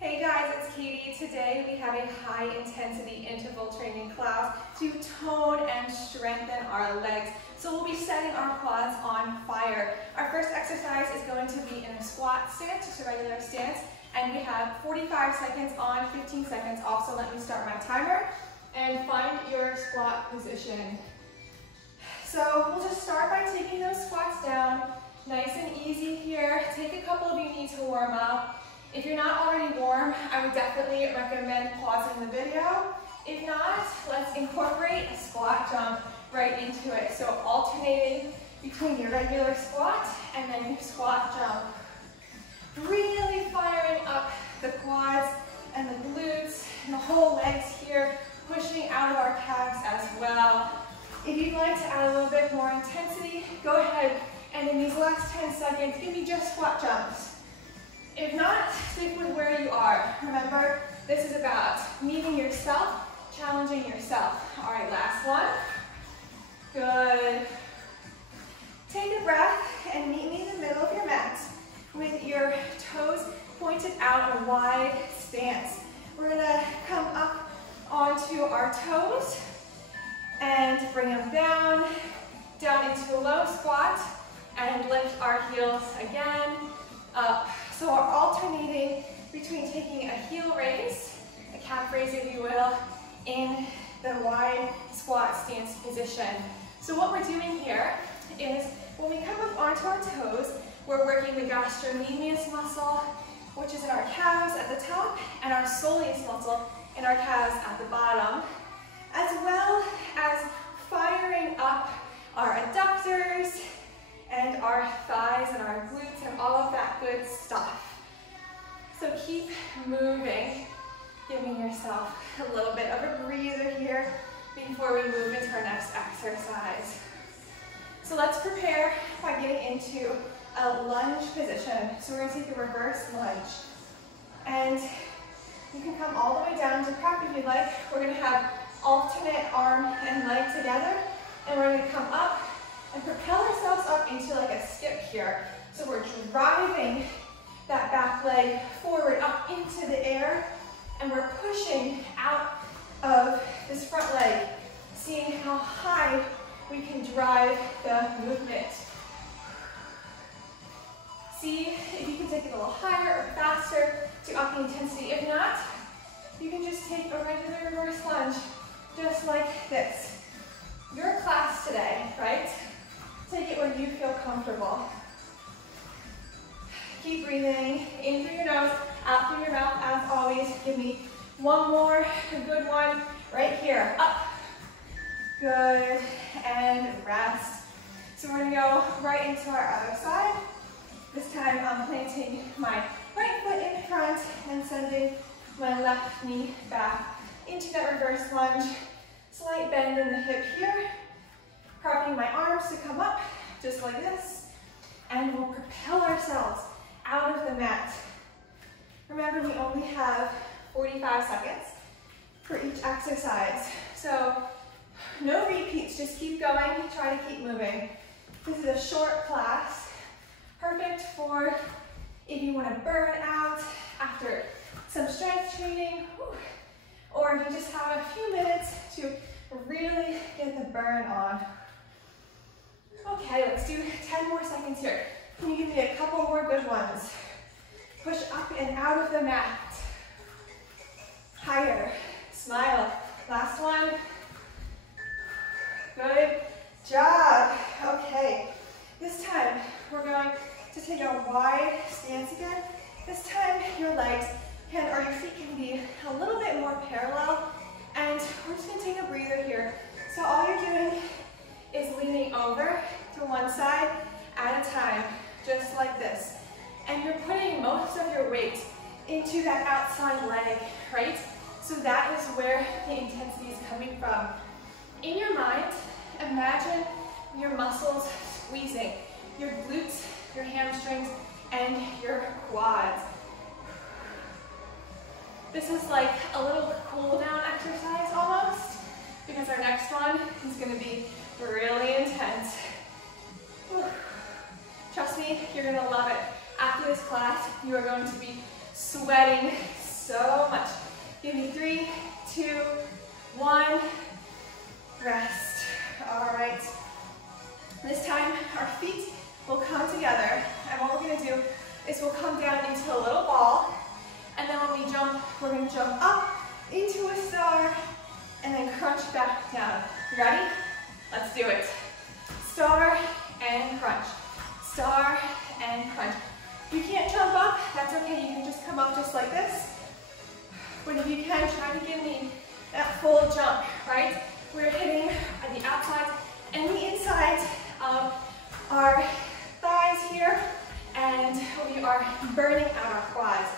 Hey guys, it's Katie. Today we have a high intensity interval training class to tone and strengthen our legs. So we'll be setting our quads on fire. Our first exercise is going to be in a squat stance, just a regular stance. And we have 45 seconds on, 15 seconds off. So let me start my timer and find your squat position. So we'll just start by taking those squats down. Nice and easy here. Take a couple if you need to warm up. If you're not already warm, I would definitely recommend pausing the video. If not, let's incorporate a squat jump right into it. So alternating between your regular squat and then your squat jump. Really firing up the quads and the glutes and the whole legs here, pushing out of our calves as well. If you'd like to add a little bit more intensity, go ahead and in these last 10 seconds, give me just squat jumps. If not, stick with where you are. Remember, this is about meeting yourself, challenging yourself. All right, last one. Good. Take a breath and meet me in the middle of your mat with your toes pointed out in a wide stance. We're gonna come up onto our toes and bring them down into a low squat and lift our heels again up. So we're alternating between taking a heel raise, a calf raise if you will, in the wide squat stance position. So what we're doing here is when we come up onto our toes, we're working the gastrocnemius muscle, which is in our calves at the top, and our soleus muscle in our calves at the bottom, as well as firing up our adductors and our thighs and our glutes and all of that good stuff. So keep moving, giving yourself a little bit of a breather here before we move into our next exercise. So let's prepare by getting into a lunge position. So we're gonna take a reverse lunge. And you can come all the way down to prep if you'd like. We're gonna have alternate arm and leg together, and we're gonna come up and propel ourselves up into like a skip here. So we're driving that back leg forward up into the air, and we're pushing out of this front leg, seeing how high we can drive the movement. See if you can take it a little higher or faster to up the intensity. If not, you can just take a regular reverse lunge, just like this. Your class today, right? Take it when you feel comfortable. Keep breathing in through your nose, out through your mouth as always. Give me one more, a good one, right here. Up, good, and rest. So we're gonna go right into our other side. This time I'm planting my right foot in front and sending my left knee back into that reverse lunge. Slight bend in the hip here. Propping my arms to come up, just like this, and we'll propel ourselves out of the mat. Remember, we only have 45 seconds for each exercise, so no repeats, just keep going, try to keep moving. This is a short class, perfect for if you want to burn out after some strength training, or if you just have a few minutes to really get the burn on. Okay, let's do 10 more seconds here. Can you give me a couple more good ones? Push up and out of the mat. Higher, smile. Last one. Good job. Okay, this time we're going to take a wide stance again. This time your legs or your feet can be a little bit more parallel, and we're just gonna take a breather here. So all you're doing is leaning over to one side at a time, just like this. And you're putting most of your weight into that outside leg, right? So that is where the intensity is coming from. In your mind, imagine your muscles squeezing, your glutes, your hamstrings, and your quads. This is like a little cool down exercise almost, because our next one is gonna be really intense. Trust me, you're gonna love it. After this class, you are going to be sweating so much. Give me 3, 2, 1, rest. All right. This time, our feet will come together, and what we're gonna do is we'll come down into a little ball, and then when we jump, we're gonna jump up into a star, and then crunch back down. You ready? Let's do it. Star and crunch. Star and crunch. If you can't jump up, that's okay. You can just come up just like this. But if you can, try to give me that full jump, right? We're hitting the outside and the inside of our thighs here, and we are burning out our quads.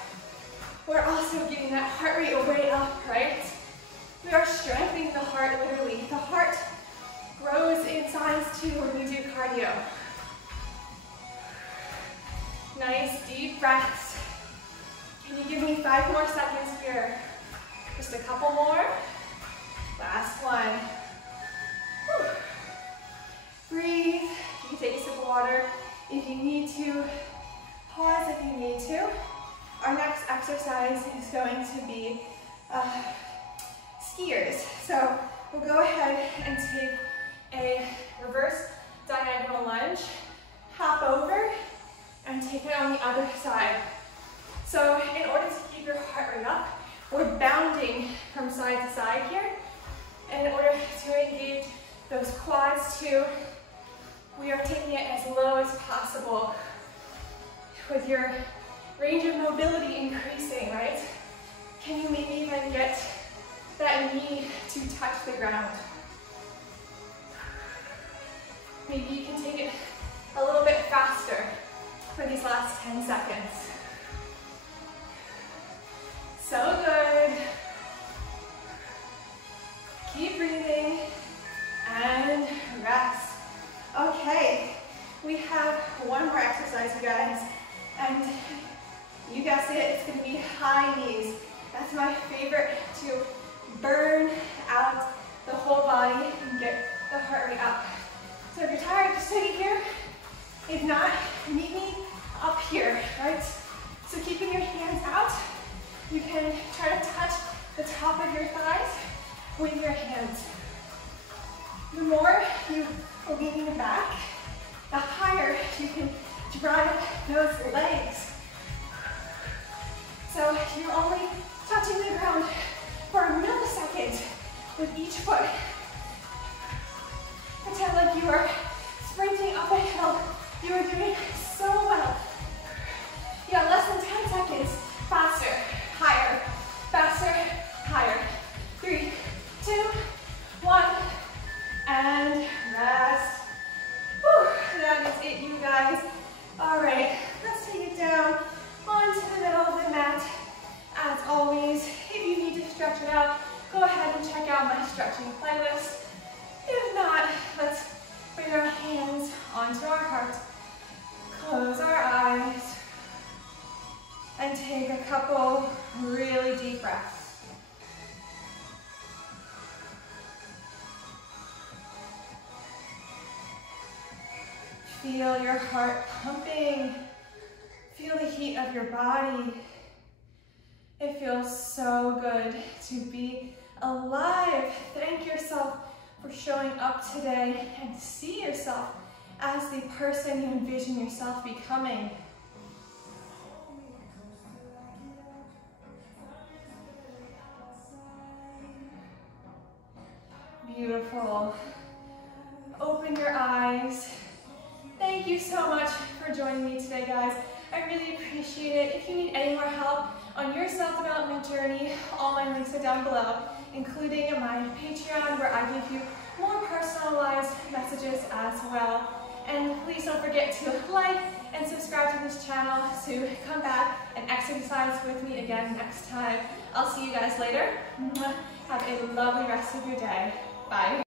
We're also getting that heart rate way up, right? We are strengthening the heart, literally. The heart grows in size too when we do cardio. Nice deep breaths. Can you give me 5 more seconds here? Just a couple more. Last one. Whew. Breathe. You can take a sip of water if you need to. Pause if you need to. Our next exercise is going to be skiers. So we'll go ahead and take a reverse diagonal lunge, hop over, and take it on the other side. So in order to keep your heart rate up, we're bounding from side to side here. And in order to engage those quads too, we are taking it as low as possible with your range of mobility increasing, right? Can you maybe even get that knee to touch the ground? Maybe you can take it a little bit faster for these last 10 seconds. So good. Keep breathing and rest. Okay, we have one more exercise, you guys, and you guessed it, it's going to be high knees. That's my favorite to burn out the whole body and get the heart rate up. So if you're tired, just take it here. If not, meet me up here, right? So keeping your hands out, you can try to touch the top of your thighs with your hands. The more you lean back, the higher you can drive those legs. So you're only touching the ground for a millisecond with each foot. Pretend like you are sprinting up a hill. You are doing so well. You got less than 10 seconds. Faster, higher, faster, higher. 3, 2, 1, and rest. Whew, that is it, you guys. All right, let's take it down onto the middle of the mat. As always, if you need to stretch it out, go ahead and check out my stretching playlist. If not, let's bring our hands onto our heart, close our eyes, and take a couple really deep breaths. Feel your heart pumping. Feel the heat of your body. It feels so good to be alive. Thank yourself for showing up today and see yourself as the person you envision yourself becoming. Beautiful. Open your eyes. Thank you so much for joining me today, guys. I really appreciate it. If you need any more help on your self-development journey, all my links are down below, including my Patreon, where I give you more personalized messages as well. And please don't forget to like and subscribe to this channel to come back and exercise with me again next time. I'll see you guys later. Have a lovely rest of your day. Bye.